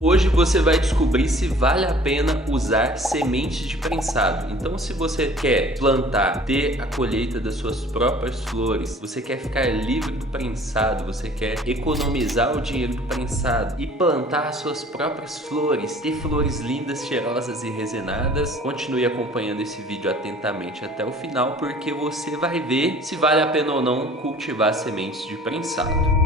Hoje você vai descobrir se vale a pena usar sementes de prensado. Então, se você quer plantar, ter a colheita das suas próprias flores, você quer ficar livre do prensado, você quer economizar o dinheiro do prensado e plantar as suas próprias flores, ter flores lindas, cheirosas e resenadas, continue acompanhando esse vídeo atentamente até o final, porque você vai ver se vale a pena ou não cultivar sementes de prensado.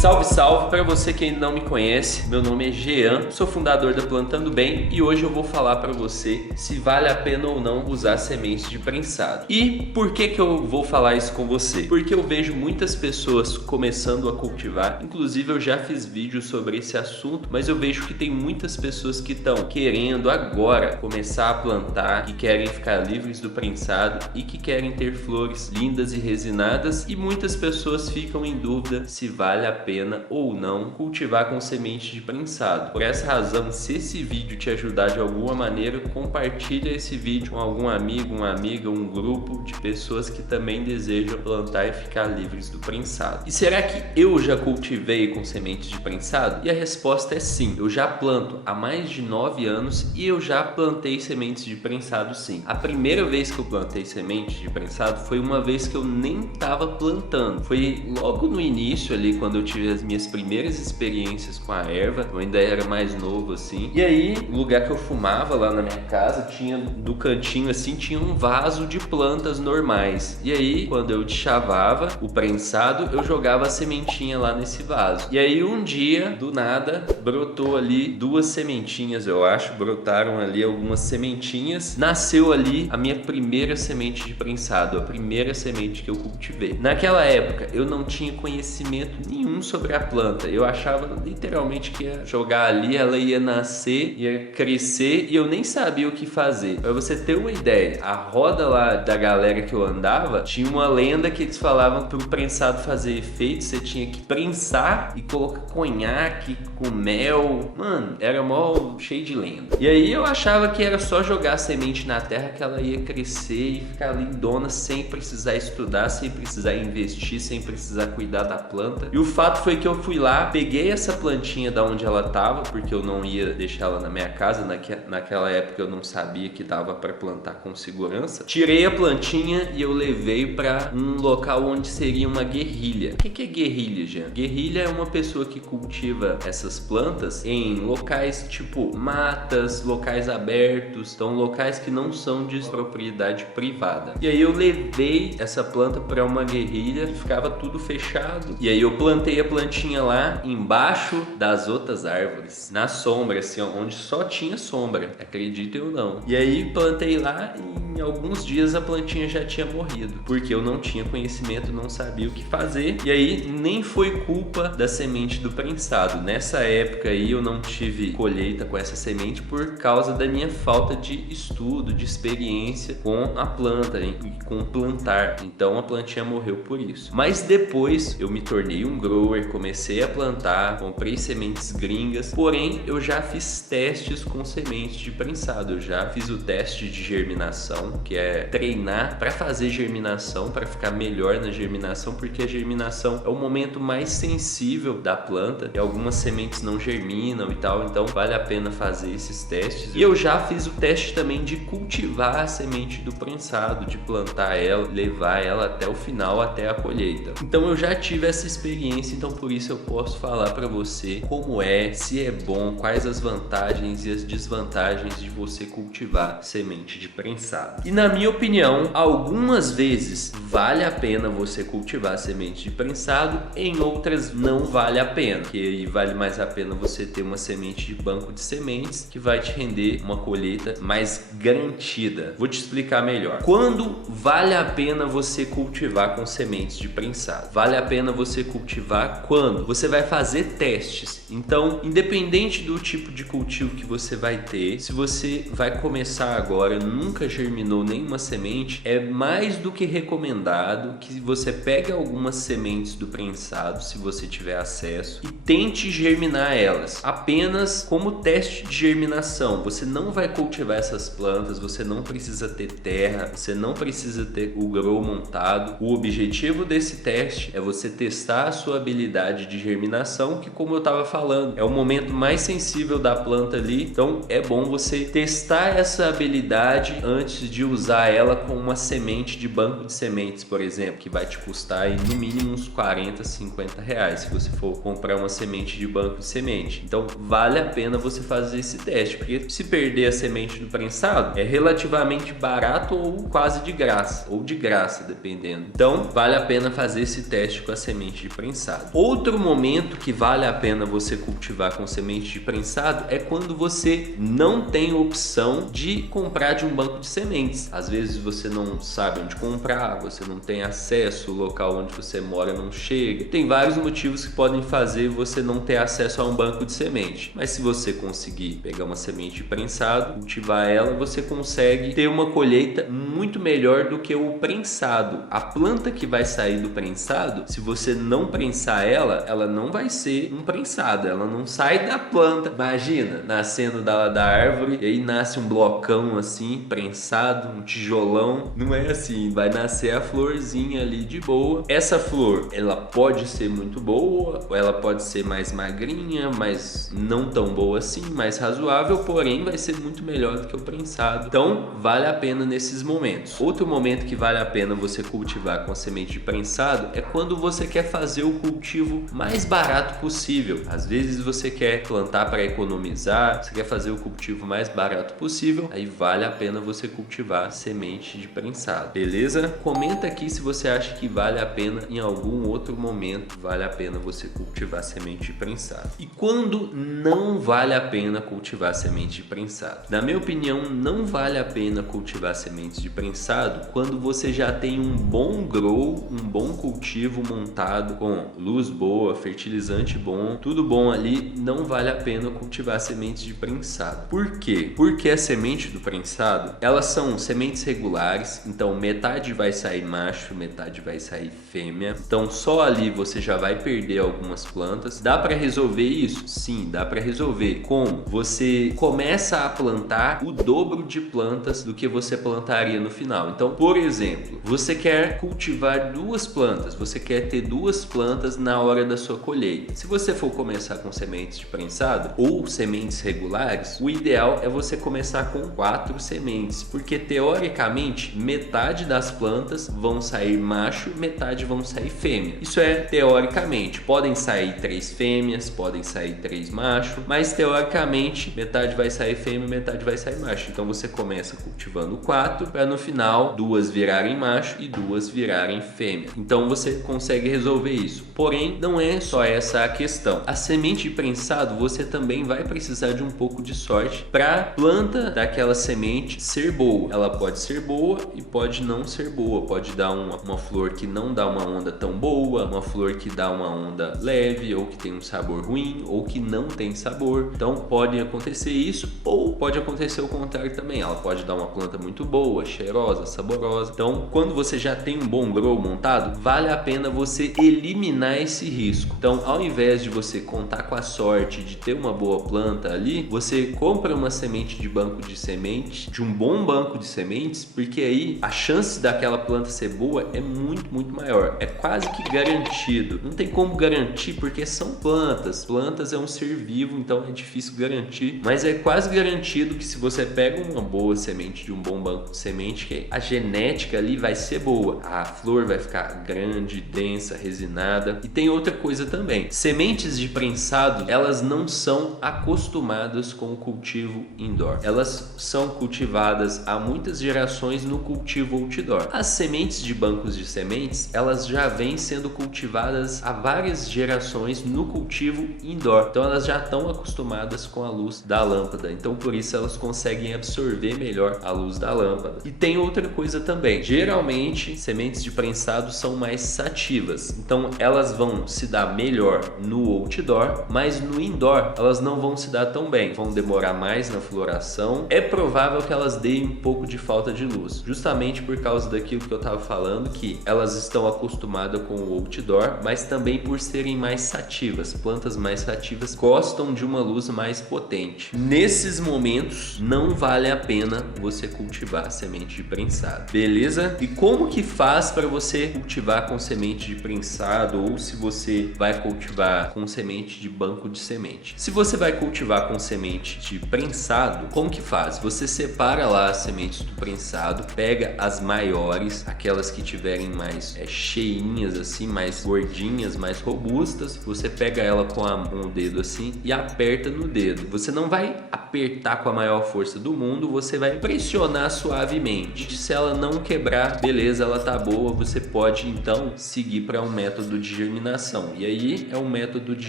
Salve, salve! Para você que ainda não me conhece, meu nome é Jean, sou fundador da Plantando Bem e hoje eu vou falar para você se vale a pena ou não usar sementes de prensado. E por que eu vou falar isso com você? Porque eu vejo muitas pessoas começando a cultivar, inclusive eu já fiz vídeos sobre esse assunto, mas eu vejo que tem muitas pessoas que estão querendo agora começar a plantar, que querem ficar livres do prensado e que querem ter flores lindas e resinadas, e muitas pessoas ficam em dúvida se vale a pena ou não cultivar com semente de prensado. Por essa razão, se esse vídeo te ajudar de alguma maneira, compartilha esse vídeo com algum amigo, uma amiga, um grupo de pessoas que também desejam plantar e ficar livres do prensado. E será que eu já cultivei com sementes de prensado? E a resposta é sim. Eu já planto há mais de 9 anos e eu já plantei sementes de prensado sim. A primeira vez que eu plantei semente de prensado foi uma vez que eu nem estava plantando. Foi logo no início ali, quando eu tive as minhas primeiras experiências com a erva, eu ainda era mais novo assim. E aí, o lugar que eu fumava lá na minha casa, tinha do cantinho assim, tinha um vaso de plantas normais. E aí, quando eu deschavava o prensado, eu jogava a sementinha lá nesse vaso. E aí, um dia, do nada, brotou ali 2 sementinhas, eu acho, brotaram ali algumas sementinhas. Nasceu ali a minha primeira semente de prensado, a primeira semente que eu cultivei. Naquela época, eu não tinha conhecimento nenhum sobre a planta. Eu achava literalmente que ia jogar ali, ela ia nascer, ia crescer e eu nem sabia o que fazer. Pra você ter uma ideia, a roda lá da galera que eu andava tinha uma lenda que eles falavam que pro prensado fazer efeito você tinha que prensar e colocar conhaque com mel. Mano, era mó cheio de lenda. E aí eu achava que era só jogar a semente na terra que ela ia crescer e ficar lindona sem precisar estudar, sem precisar investir, sem precisar cuidar da planta. E o fato foi que eu fui lá, peguei essa plantinha da onde ela tava, porque eu não ia deixar ela na minha casa, naquela época eu não sabia que dava para plantar com segurança. Tirei a plantinha e eu levei para um local onde seria uma guerrilha. O que é guerrilha, Jean? Guerrilha é uma pessoa que cultiva essas plantas em locais tipo matas, locais abertos, então locais que não são de propriedade privada. E aí eu levei essa planta para uma guerrilha, ficava tudo fechado. E aí eu plantei a plantinha lá embaixo das outras árvores, na sombra, assim, onde só tinha sombra, acreditem ou não. E aí plantei lá e em alguns dias a plantinha já tinha morrido, porque eu não tinha conhecimento, não sabia o que fazer. E aí nem foi culpa da semente do prensado. Nessa época aí eu não tive colheita com essa semente por causa da minha falta de estudo, de experiência com a planta e com plantar. Então a plantinha morreu por isso. Mas depois eu me tornei um grower, comecei a plantar, comprei sementes gringas, porém eu já fiz testes com sementes de prensado. Eu já fiz o teste de germinação, que é treinar para fazer germinação, para ficar melhor na germinação, porque a germinação é o momento mais sensível da planta e algumas sementes não germinam e tal, então vale a pena fazer esses testes. E eu já fiz o teste também de cultivar a semente do prensado, de plantar ela, levar ela até o final, até a colheita. Então eu já tive essa experiência, então por isso eu posso falar para você como é, se é bom, quais as vantagens e as desvantagens de você cultivar semente de prensado. E na minha opinião, algumas vezes vale a pena você cultivar semente de prensado, em outras não vale a pena, porque aí vale mais a pena você ter uma semente de banco de sementes que vai te render uma colheita mais garantida. Vou te explicar melhor. Quando vale a pena você cultivar com sementes de prensado? Vale a pena você cultivar quando Quando? Você vai fazer testes. Então, independente do tipo de cultivo que você vai ter, se você vai começar agora, nunca germinou nenhuma semente, é mais do que recomendado que você pegue algumas sementes do prensado, se você tiver acesso, e tente germinar elas, apenas como teste de germinação. Você não vai cultivar essas plantas, você não precisa ter terra, você não precisa ter o grow montado. O objetivo desse teste é você testar a sua habilidade de germinação, que, como eu estava falando, é o momento mais sensível da planta ali. Então é bom você testar essa habilidade antes de usar ela com uma semente de banco de sementes, por exemplo, que vai te custar aí, no mínimo uns 40, 50 reais se você for comprar uma semente de banco de semente. Então vale a pena você fazer esse teste, porque se perder a semente do prensado é relativamente barato ou quase de graça, ou de graça, dependendo. Então vale a pena fazer esse teste com a semente de prensado. Outro momento que vale a pena você cultivar com semente de prensado é quando você não tem opção de comprar de um banco de sementes. Às vezes você não sabe onde comprar, você não tem acesso, o local onde você mora não chega. Tem vários motivos que podem fazer você não ter acesso a um banco de semente. Mas se você conseguir pegar uma semente de prensado, cultivar ela, você consegue ter uma colheita muito melhor do que o prensado. A planta que vai sair do prensado, se você não prensar ela não vai ser um prensado, ela não sai da planta. Imagina, nascendo da árvore, e aí nasce um blocão assim, prensado, um tijolão. Não é assim, vai nascer a florzinha ali de boa. Essa flor, ela pode ser muito boa, ou ela pode ser mais magrinha, mas não tão boa assim, mais razoável, porém vai ser muito melhor do que o prensado. Então vale a pena nesses momentos. Outro momento que vale a pena você cultivar com a semente de prensado é quando você quer fazer o cultivo mais barato possível. Às vezes você quer plantar para economizar, você quer fazer o cultivo mais barato possível, aí vale a pena você cultivar semente de prensado, beleza? Comenta aqui se você acha que vale a pena em algum outro momento, vale a pena você cultivar semente de prensado. E quando não vale a pena cultivar semente de prensado? Na minha opinião, não vale a pena cultivar sementes de prensado quando você já tem um bom grow, um bom cultivo montado com luz boa, fertilizante bom, tudo bom ali. Não vale a pena cultivar sementes de prensado. Por quê? Porque a semente do prensado, elas são sementes regulares, então metade vai sair macho, metade vai sair fêmea. Então só ali você já vai perder algumas plantas. Dá para resolver isso? Sim, dá para resolver. Como? Você começa a plantar o dobro de plantas do que você plantaria no final. Então, por exemplo, você quer cultivar duas plantas, você quer ter duas plantas na hora da sua colheita. Se você for começar com sementes de prensado ou sementes regulares, o ideal é você começar com 4 sementes, porque teoricamente metade das plantas vão sair macho, metade vão sair fêmea. Isso é teoricamente. Podem sair 3 fêmeas, podem sair 3 machos, mas teoricamente metade vai sair fêmea, metade vai sair macho. Então você começa cultivando 4 para no final 2 virarem macho e 2 virarem fêmea. Então você consegue resolver isso. Porém, não é só essa a questão. A semente de prensado, você também vai precisar de um pouco de sorte para a planta daquela semente ser boa. Ela pode ser boa e pode não ser boa. Pode dar uma flor que não dá uma onda tão boa, uma flor que dá uma onda leve, ou que tem um sabor ruim, ou que não tem sabor. Então pode acontecer isso, ou pode acontecer o contrário também. Ela pode dar uma planta muito boa, cheirosa, saborosa. Então, quando você já tem um bom grow montado, vale a pena você eliminar esse risco. Então, ao invés de você contar com a sorte de ter uma boa planta ali, você compra uma semente de banco de sementes, de um bom banco de sementes, porque aí a chance daquela planta ser boa é muito, muito maior. É quase que garantido. Não tem como garantir porque são plantas. Plantas é um ser vivo, então é difícil garantir, mas é quase garantido que se você pega uma boa semente de um bom banco de semente, que a genética ali vai ser boa. A flor vai ficar grande, densa, resinada. E tem outra coisa também. Sementes de prensado, elas não são acostumadas com o cultivo indoor. Elas são cultivadas há muitas gerações no cultivo outdoor. As sementes de bancos de sementes, elas já vêm sendo cultivadas há várias gerações no cultivo indoor. Então elas já estão acostumadas com a luz da lâmpada. Então por isso elas conseguem absorver melhor a luz da lâmpada. E tem outra coisa também. Geralmente sementes de prensado são mais sativas. Então elas vão se dar melhor no outdoor, mas no indoor elas não vão se dar tão bem, vão demorar mais na floração. É provável que elas deem um pouco de falta de luz, justamente por causa daquilo que eu estava falando, que elas estão acostumadas com o outdoor, mas também por serem mais sativas. Plantas mais sativas gostam de uma luz mais potente. Nesses momentos não vale a pena você cultivar semente de prensado, beleza? E como que faz para você cultivar com semente de prensado, ou se você vai cultivar com semente de banco de semente? Se você vai cultivar com semente de prensado, como que faz? Você separa lá as sementes do prensado, pega as maiores, aquelas que tiverem mais cheinhas assim, mais gordinhas, mais robustas. Você pega ela com o dedo assim e aperta no dedo. Você não vai apertar com a maior força do mundo, você vai pressionar suavemente. Se ela não quebrar, beleza, ela tá boa, você pode então seguir para um método de germinação. E aí é um método de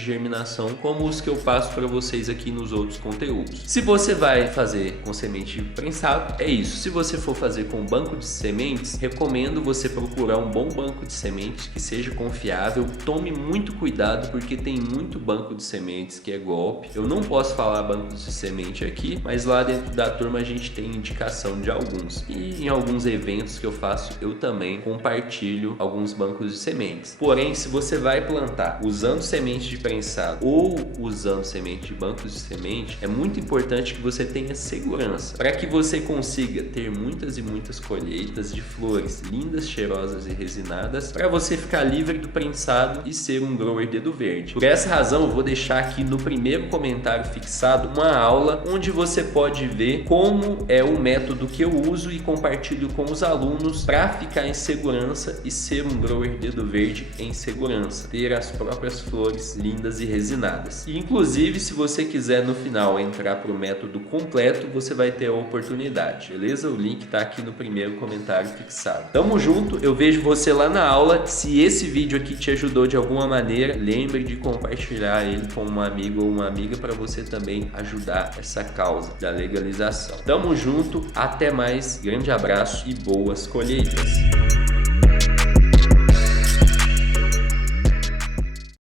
germinação como os que eu passo para vocês aqui nos outros conteúdos. Se você vai fazer com semente de prensado, é isso. Se você for fazer com banco de sementes, recomendo você procurar um bom banco de sementes que seja confiável. Tome muito cuidado, porque tem muito banco de sementes que é golpe. Eu não posso falar banco de semente aqui, mas lá dentro da turma a gente tem indicação de alguns. E em alguns eventos que eu faço, eu também compartilho alguns bancos de sementes. Porém, se você vai plantar usando semente de prensado ou usando semente de bancos de semente, é muito importante que você tenha segurança, para que você consiga ter muitas e muitas colheitas de flores lindas, cheirosas e resinadas, para você ficar livre do prensado e ser um grower dedo verde. Por essa razão, eu vou deixar aqui no primeiro comentário fixado uma aula onde você pode ver como é o método que eu uso e compartilho com os alunos para ficar em segurança e ser um grower dedo verde em segurança, ter as próprias flores lindas e resinadas. E inclusive, se você quiser no final entrar para o método completo, você vai ter a oportunidade, beleza? O link tá aqui no primeiro comentário fixado. Tamo junto, eu vejo você lá na aula. Se esse vídeo aqui te ajudou de alguma maneira, lembre de compartilhar ele com um amigo ou uma amiga para você também ajudar essa causa da legalização. Tamo junto, até mais, grande abraço e boas colheitas!